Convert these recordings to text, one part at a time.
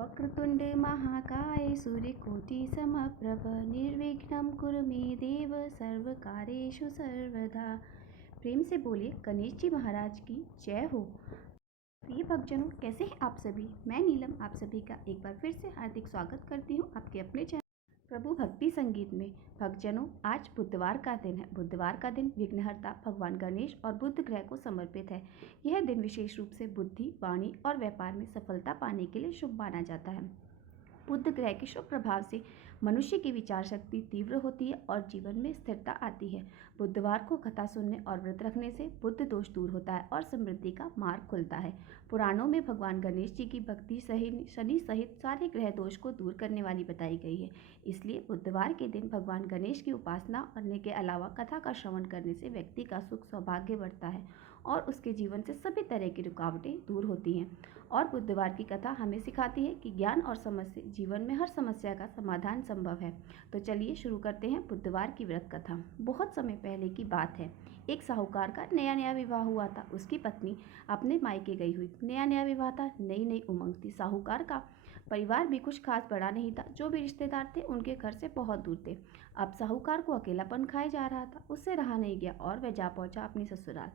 वक्रतुंड महाकाय सूर्यकोटि समप्रभ निर्विघ्नं कुरु मे देव सर्वकार्येषु सर्वदा। प्रेम से बोलिए गणेश जी महाराज की जय हो। प्रिय भक्तजनों, कैसे हैं आप सभी। मैं नीलम आप सभी का एक बार फिर से हार्दिक स्वागत करती हूँ आपके अपने चैनल प्रभु भक्ति संगीत में। भक्तजनों, आज बुधवार का दिन है। बुधवार का दिन विघ्नहर्ता भगवान गणेश और बुध ग्रह को समर्पित है। यह दिन विशेष रूप से बुद्धि, वाणी और व्यापार में सफलता पाने के लिए शुभ माना जाता है। बुध ग्रह के शुभ प्रभाव से मनुष्य की विचार शक्ति तीव्र होती है और जीवन में स्थिरता आती है। बुधवार को कथा सुनने और व्रत रखने से बुध दोष दूर होता है और समृद्धि का मार्ग खुलता है। पुराणों में भगवान गणेश जी की भक्ति शनि सहित सारे ग्रह दोष को दूर करने वाली बताई गई है। इसलिए बुधवार के दिन भगवान गणेश की उपासना करने के अलावा कथा का श्रवण करने से व्यक्ति का सुख सौभाग्य बढ़ता है और उसके जीवन से सभी तरह की रुकावटें दूर होती हैं। और बुधवार की कथा हमें सिखाती है कि ज्ञान और समझ से जीवन में हर समस्या का समाधान संभव है। तो चलिए शुरू करते हैं बुधवार की व्रत कथा। बहुत समय पहले की बात है। एक साहूकार का नया नया विवाह हुआ था। उसकी पत्नी अपने मायके गई हुई। नया नया विवाह था, नई नई उमंग थी। साहूकार का परिवार भी कुछ खास बड़ा नहीं था। जो भी रिश्तेदार थे उनके घर से बहुत दूर थे। अब साहूकार को अकेलापन खाया जा रहा था। उससे रहा नहीं गया और वह जा पहुंचा अपनी ससुराल।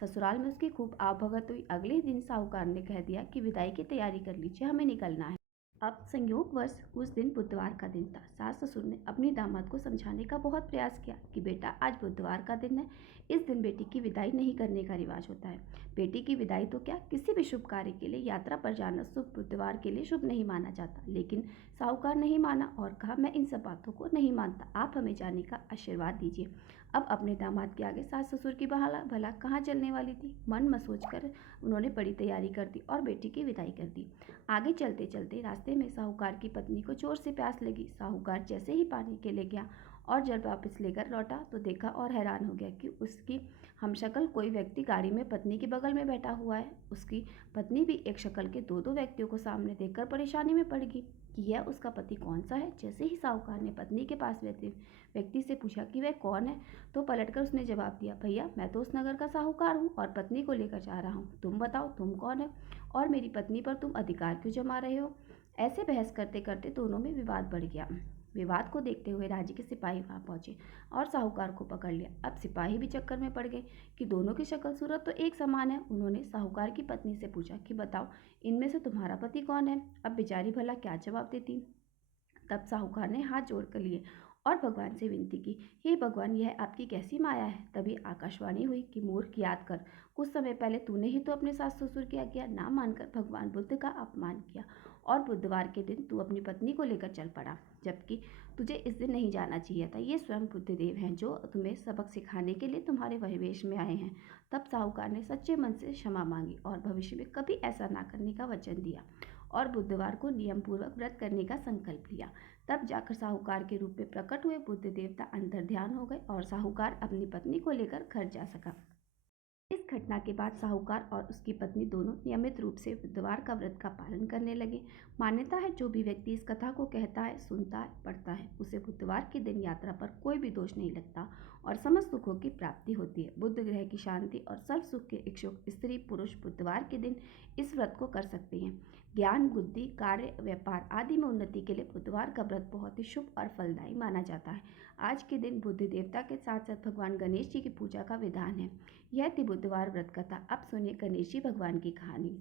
ससुराल में उसकी खूब आवभगत हुई। अगले ही दिन साहूकार ने कह दिया कि विदाई की तैयारी कर लीजिए, हमें निकलना है। अब संयोगवश उस दिन बुधवार का दिन था। सास ससुर ने अपनी दामाद को समझाने का बहुत प्रयास किया कि बेटा, आज बुधवार का दिन है, इस दिन बेटी की विदाई नहीं करने का रिवाज होता है। बेटी की विदाई तो क्या, किसी भी शुभ कार्य के लिए यात्रा पर जाना शुभ बुधवार के लिए शुभ नहीं माना जाता। लेकिन साहूकार नहीं माना और कहा, मैं इन सब बातों को नहीं मानता, आप हमें जाने का आशीर्वाद दीजिए। अब अपने दामाद के आगे सास ससुर की भला कहाँ चलने वाली थी। मन में सोचकर उन्होंने बड़ी तैयारी कर दी और बेटी की विदाई कर दी। आगे चलते चलते रास्ते में साहूकार की पत्नी को जोर से प्यास लगी। साहूकार जैसे ही पानी के लिए गया और जल वापस लेकर लौटा तो देखा और हैरान हो गया कि उसकी हमशक्ल कोई व्यक्ति गाड़ी में पत्नी के बगल में बैठा हुआ है। उसकी पत्नी भी एक शक्ल के दो व्यक्तियों को सामने देखकर परेशानी में पड़ गई कि यह उसका पति कौन सा है। जैसे ही साहूकार ने पत्नी के पास व्यक्ति से पूछा कि वह कौन है, तो पलटकर उसने जवाब दिया, भैया, मैं तो उस नगर का साहूकार हूँ और पत्नी को लेकर जा रहा हूँ। तुम बताओ, तुम कौन है और मेरी पत्नी पर तुम अधिकार क्यों जमा रहे हो। ऐसे बहस करते करते दोनों में विवाद बढ़ गया। विवाद को देखते हुए राज्य के सिपाही वहां पहुंचे और साहूकार को पकड़ लिया। अब सिपाही भी चक्कर में पड़ गए कि दोनों की शक्ल सूरत तो एक समान है। उन्होंने साहूकार की पत्नी से पूछा कि बताओ, इनमें से तुम्हारा पति कौन है। अब बेचारी भला क्या जवाब देती। तब साहूकार ने हाथ जोड़ कर लिए और भगवान से विनती की, हे भगवान, यह आपकी कैसी माया है। तभी आकाशवाणी हुई कि मूर्ख, याद कर, कुछ समय पहले तूने ही तो अपने सास ससुर की आज्ञा ना मानकर भगवान बुद्ध का अपमान किया और बुधवार के दिन तू अपनी पत्नी को लेकर चल पड़ा, जबकि तुझे इस दिन नहीं जाना चाहिए था। ये स्वयं बुद्धदेव हैं जो तुम्हें सबक सिखाने के लिए तुम्हारे वहवेश में आए हैं। तब साहूकार ने सच्चे मन से क्षमा मांगी और भविष्य में कभी ऐसा ना करने का वचन दिया और बुधवार को नियम पूर्वक व्रत करने का संकल्प लिया। तब जाकर साहूकार के रूप में प्रकट हुए बुद्ध देवता अंतर ध्यान हो गए और साहूकार अपनी पत्नी को लेकर घर जा सका। इस घटना के बाद साहूकार और उसकी पत्नी दोनों नियमित रूप से बुधवार का व्रत का पालन करने लगे। मान्यता है, जो भी व्यक्ति इस कथा को कहता है, सुनता है, पढ़ता है, उसे बुधवार के दिन यात्रा पर कोई भी दोष नहीं लगता और समस्त सुखों की प्राप्ति होती है। बुध ग्रह की शांति और सर्व सुख के इच्छुक स्त्री पुरुष बुधवार के दिन इस व्रत को कर सकते हैं। ज्ञान, बुद्धि, कार्य, व्यापार आदि में उन्नति के लिए बुधवार का व्रत बहुत ही शुभ और फलदायी माना जाता है। आज के दिन बुद्ध देवता के साथ साथ भगवान गणेश जी की पूजा का विधान है। यह थी बुधवार व्रत कथा। अब सुनिए गणेश जी भगवान की कहानी,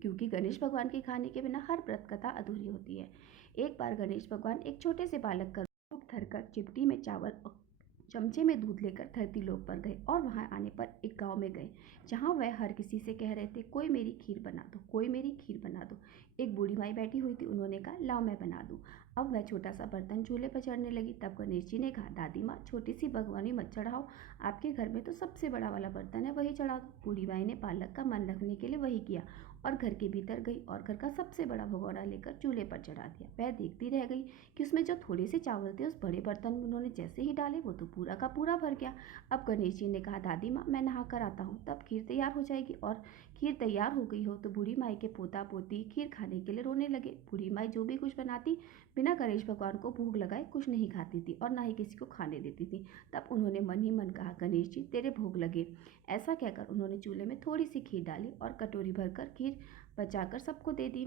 क्योंकि गणेश भगवान की कहानी के बिना हर व्रत कथा अधूरी होती है। एक बार गणेश भगवान एक छोटे से बालक का रूप धरकर चिमटी में चावल और चमचे में दूध लेकर धरती लोक पर गए और वहां आने पर एक गांव में गए जहां वह हर किसी से कह रहे थे, कोई मेरी खीर बना दो, कोई मेरी खीर बना दो। एक बूढ़ी माई बैठी हुई थी। उन्होंने कहा, लाओ मैं बना दूं। अब वह छोटा सा बर्तन चूल्हे पर चढ़ने लगी। तब गणेश जी ने कहा, दादी माँ, छोटी सी भगवानी मत चढ़ाओ, आपके घर में तो सबसे बड़ा वाला बर्तन है, वही चढ़ा दो। बूढ़ी माई ने बालक का मन रखने के लिए वही किया और घर के भीतर गई और घर का सबसे बड़ा भगोना लेकर चूल्हे पर चढ़ा दिया। वह देखती रह गई कि उसमें जो थोड़े से चावल थे उस बड़े बर्तन में उन्होंने जैसे ही डाले वो तो पूरा का पूरा भर गया। अब गणेश जी ने कहा, दादी माँ, मैं नहा कर आता हूँ, तब खीर तैयार हो जाएगी। और खीर तैयार हो गई हो तो बूढ़ी माई के पोता पोती खीर खाने के लिए रोने लगे। बूढ़ी माई जो भी कुछ बनाती बिना गणेश भगवान को भोग लगाए कुछ नहीं खाती थी और ना ही किसी को खाने देती थी। तब उन्होंने मन ही मन कहा, गणेश जी, तेरे भोग लगे। ऐसा कहकर उन्होंने चूल्हे में थोड़ी सी खीर डाली और कटोरी भरकर खीर बचाकर सबको दे दी।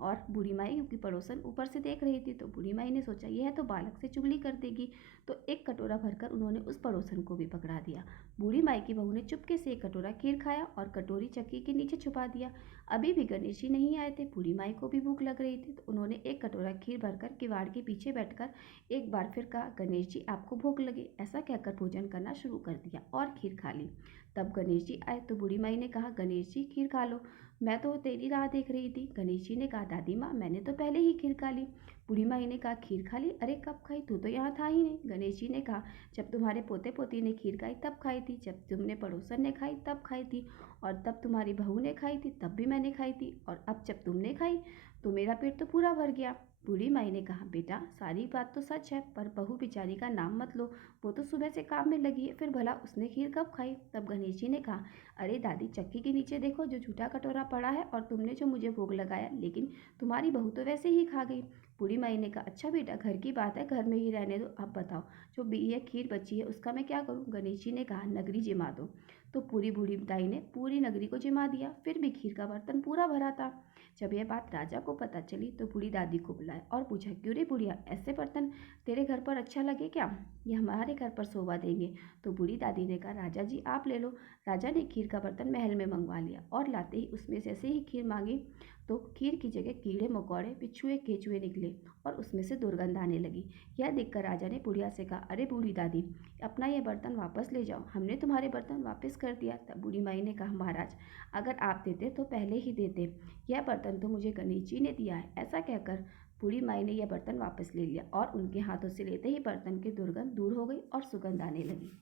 और बूढ़ी माई क्योंकि पड़ोसन ऊपर से देख रही थी तो बूढ़ी माई ने सोचा यह तो बालक से चुगली कर देगी, तो एक कटोरा भरकर उन्होंने उस पड़ोसन को भी पकड़ा दिया। बूढ़ी माई की बहू ने चुपके से एक कटोरा खीर खाया और कटोरी चक्की के नीचे छुपा दिया। अभी भी गणेश जी नहीं आए थे, बूढ़ी माई को भी भूख लग रही थी, तो उन्होंने एक कटोरा खीर भरकर किवाड़ के पीछे बैठकर एक बार फिर कहा, गणेश जी आपको भूख लगे, ऐसा कहकर भोजन करना शुरू कर दिया और खीर खा ली। तब गणेश जी आए तो बूढ़ी माई ने कहा, गणेश जी खीर खा लो, मैं तो तेरी राह देख रही थी। गणेश जी ने कहा, दादी माँ मैंने तो पहले ही खीर खा ली। बूढ़ी माई ने कहा, खीर खा ली? अरे कब खाई, तू तो यहाँ था ही नहीं। गणेश जी ने कहा, जब तुम्हारे पोते पोती ने खीर खाई तब खाई थी, जब तुमने पड़ोसन ने खाई तब खाई थी, और तब तुम्हारी बहू ने खाई थी तब भी मैंने खाई थी, और अब जब तुमने खाई तो मेरा पेट तो पूरा भर गया। बूढ़ी माई ने कहा, बेटा सारी बात तो सच है, पर बहू बेचारी का नाम मत लो, वो तो सुबह से काम में लगी है, फिर भला उसने खीर कब खाई? तब गणेश जी ने कहा, अरे दादी चक्की के नीचे देखो जो झूठा कटोरा पड़ा है, और तुमने जो मुझे भोग लगाया, लेकिन तुम्हारी बहू तो वैसे ही खा गई। बूढ़ी माई ने कहा, अच्छा बेटा घर की बात है, घर में ही रहने दो, अब बताओ जो ये खीर बची है उसका मैं क्या करूँ? गणेश जी ने कहा, नगरी जिमा दो। तो पूरी बूढ़ी दाई ने पूरी नगरी को जिमा दिया, फिर भी खीर का बर्तन पूरा भरा था। जब यह बात राजा को पता चली तो बूढ़ी दादी को बुलाया और पूछा, क्यों रे बुढ़िया, ऐसे बर्तन तेरे घर पर अच्छा लगे क्या? ये हमारे घर पर शोभा देंगे। तो बूढ़ी दादी ने कहा, राजा जी आप ले लो। राजा ने खीर का बर्तन महल में मंगवा लिया और लाते ही उसमें से ऐसे ही खीर मांगी तो खीर की जगह कीड़े मकोड़े बिच्छुए केचुए निकले और उसमें से दुर्गंध आने लगी। यह देखकर राजा ने बुढ़िया से कहा, अरे बूढ़ी दादी अपना यह बर्तन वापस ले जाओ, हमने तुम्हारे बर्तन वापस कर दिया। तब बूढ़ी माई ने कहा, महाराज अगर आप देते तो पहले ही देते, यह बर्तन तो मुझे गणेश जी ने दिया है। ऐसा कहकर बूढ़ी माई ने यह बर्तन वापस ले लिया और उनके हाथों से लेते ही बर्तन की दुर्गंध दूर हो गई और सुगंध आने लगी।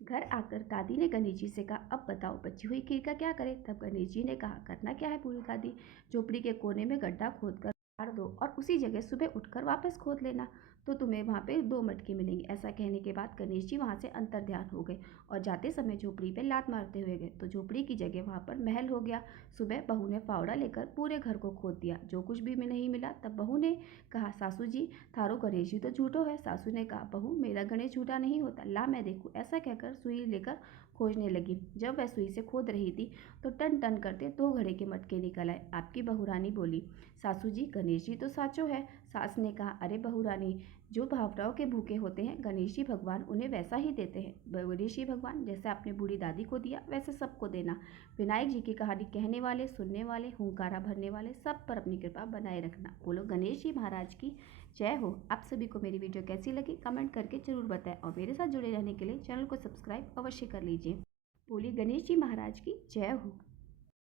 घर आकर दादी ने गणेश जी से कहा, अब बताओ बची हुई खीर का क्या करें? तब गणेश जी ने कहा, करना क्या है बूढ़ी दादी, झोपड़ी के कोने में गड्ढा खोदकर गाड़ दो और उसी जगह सुबह उठकर वापस खोद लेना, तो तुम्हें वहाँ पे 2 मटके मिलेंगे। ऐसा कहने के बाद गणेश जी वहाँ से अंतर ध्यान हो गए और जाते समय झोपड़ी पे लात मारते हुए गए, तो झोपड़ी की जगह वहाँ पर महल हो गया। सुबह बहू ने फावड़ा लेकर पूरे घर को खोद दिया, जो कुछ भी में नहीं मिला। तब बहू ने कहा, सासू जी थारो गणेश जी तो झूठो है। सासू ने कहा, बहू मेरा गणेश झूठा नहीं होता, ला मैं देखूं। ऐसा कहकर सुई लेकर खोजने लगी। जब वह सुई से खोद रही थी तो टन टन करते 2 घड़े के मटके निकल आए। आपकी बहू रानी बोली, सासू जी गणेश जी तो साचो है। सास ने कहा, अरे बहू रानी जो भावनाओं के भूखे होते हैं गणेश जी भगवान उन्हें वैसा ही देते हैं। गणेश जी भगवान जैसे आपने बूढ़ी दादी को दिया वैसे सबको देना। विनायक जी की कहानी कहने वाले, सुनने वाले, हुंकारा भरने वाले सब पर अपनी कृपा बनाए रखना। बोलो गणेश जी महाराज की जय हो। आप सभी को मेरी वीडियो कैसी लगी कमेंट करके जरूर बताएं और मेरे साथ जुड़े रहने के लिए चैनल को सब्सक्राइब अवश्य कर लीजिए। बोलिए गणेश जी महाराज की जय हो।